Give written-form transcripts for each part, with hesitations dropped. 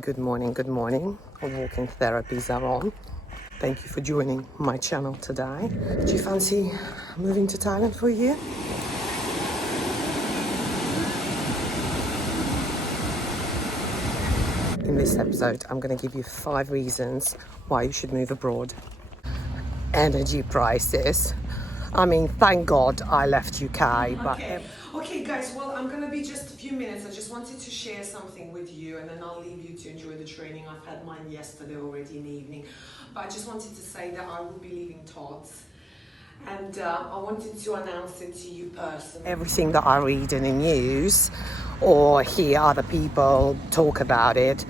Good morning, good morning. Walking therapies are on. Thank you for joining my channel today. Do you fancy moving to Thailand for a year? In this episode, I'm going to give you 5 reasons why you should move abroad. Energy prices. I mean, thank God I left UK, but... Okay guys, well, I'm gonna be just a few minutes. I just wanted to share something with you and then I'll leave you to enjoy the training. I've had mine yesterday already in the evening. But I just wanted to say that I will be leaving TOTS. And I wanted to announce it to you personally. Everything that I read in the news or hear other people talk about it,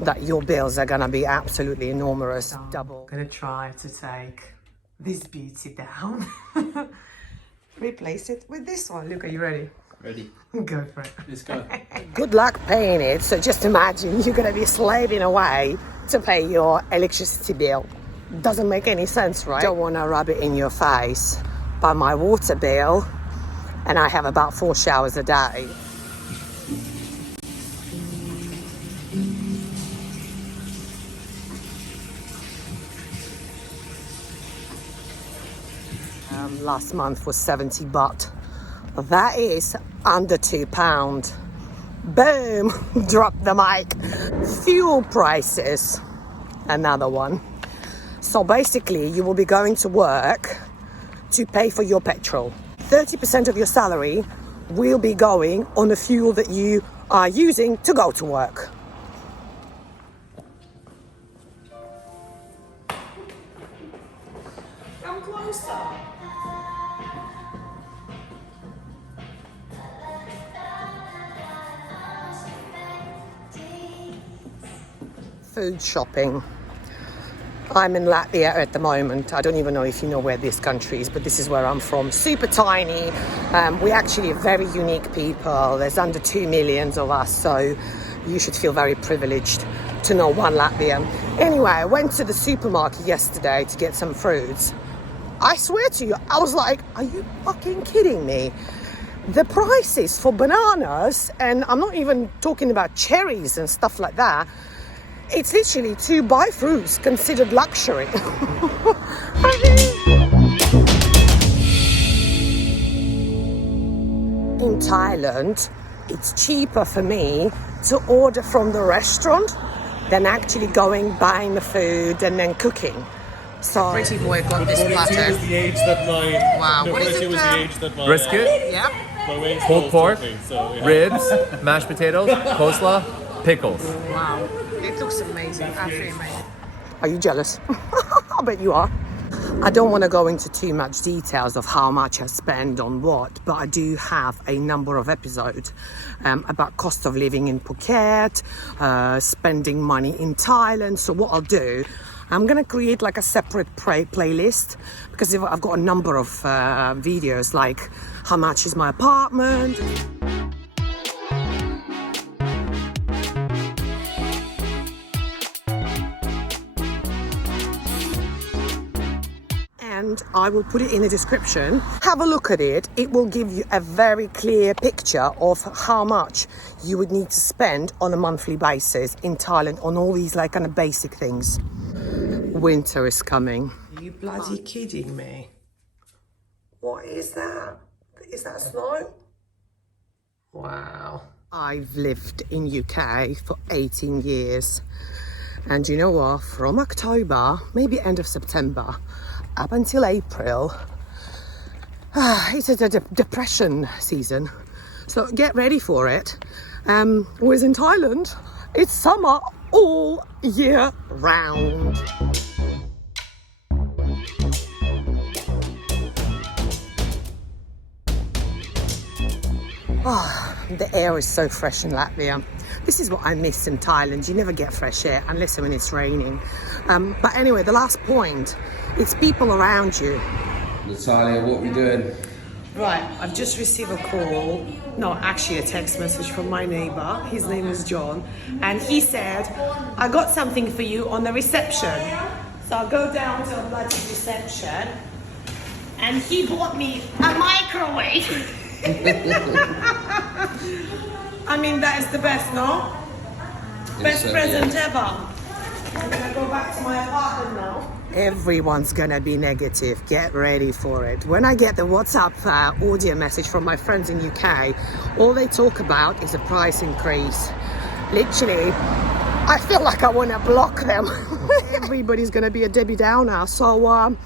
that your bills are gonna be absolutely enormous. Double. I'm gonna try to take this beauty down. Replace it with this one. Look, are you ready? Ready. Go for it. Let's go. Good luck paying it. So just imagine you're going to be slaving away to pay your electricity bill. Doesn't make any sense, right? Don't want to rub it in your face. But my water bill, and I have about 4 showers a day. Last month was 70 baht. That is under £2. Boom! Drop the mic. Fuel prices. Another one. So basically, you will be going to work to pay for your petrol. 30% of your salary will be going on the fuel that you are using to go to work. Come closer. Food shopping. I'm in Latvia at the moment. I don't even know if you know where this country is, but this is where I'm from. Super tiny. We're actually very unique people. There's under 2 million of us, so you should feel very privileged to know one Latvian. Anyway, I went to the supermarket yesterday to get some fruits. I swear to you, I was like, are you fucking kidding me? The prices for bananas, and I'm not even talking about cherries and stuff like that, it's literally to buy fruits considered luxury. In Thailand, it's cheaper for me to order from the restaurant than actually going, buying the food and then cooking. So, pretty boy got this platter. Wow, what is it? Brisket, Yeah. pulled pork, ribs, mashed potatoes, coleslaw, pickles. Wow, it looks amazing, absolutely amazing. Are you jealous? I bet you are. I don't want to go into too much details of how much I spend on what, but I do have a number of episodes about cost of living in Phuket, spending money in Thailand. So what I'll do, I'm going to create like a separate playlist because I've got a number of videos like how much is my apartment. And I will put it in the description. Have a look at it. It will give you a very clear picture of how much you would need to spend on a monthly basis in Thailand on all these like kind of basic things. Winter is coming. Are you bloody kidding me? What is that? Is that snow? Wow. I've lived in UK for 18 years. And you know what? From October, maybe end of September, up until April, it's a depression season. So get ready for it. Whereas in Thailand, it's summer all year round. Oh, the air is so fresh in Latvia. This is what I miss in Thailand. You never get fresh air unless when it's raining. But anyway, the last point, it's people around you. Natalija, what are we doing? Right, I've just received a call, no, actually a text message from my neighbor. His name is John. And he said, I got something for you on the reception. So I'll go down to a bloody reception. And he bought me a microwave. I mean, that is the best, no? Best present ever. I'm gonna go back to my apartment now. Everyone's gonna be negative. Get ready for it. When I get the WhatsApp audio message from my friends in UK, all they talk about is a price increase. Literally, I feel like I want to block them. Everybody's gonna be a Debbie Downer. So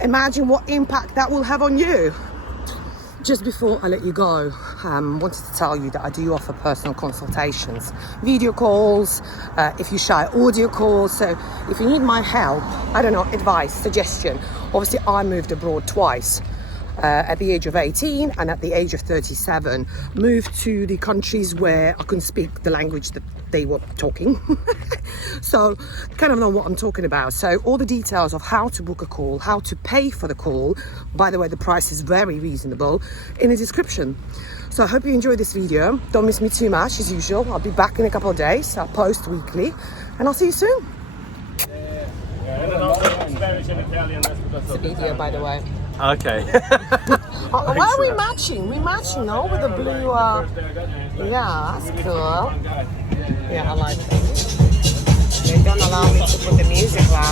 imagine what impact that will have on you. Just before I let you go, wanted to tell you that I do offer personal consultations, video calls, if you shy, audio calls. So if you need my help, I don't know, advice, suggestion. Obviously, I moved abroad twice. At the age of 18 and at the age of 37, moved to the countries where I couldn't speak the language that they were talking. So kind of know what I'm talking about. So all the details of how to book a call, how to pay for the call, by the way, the price is very reasonable, in the description. So I hope you enjoyed this video. Don't miss me too much as usual. I'll be back in a couple of days. I'll post weekly and I'll see you soon. It's a video, by the way. Okay. Why are we matching? We're matching, no? With the blue, yeah, that's cool. Yeah, I like it. They don't allow me to put the music loud.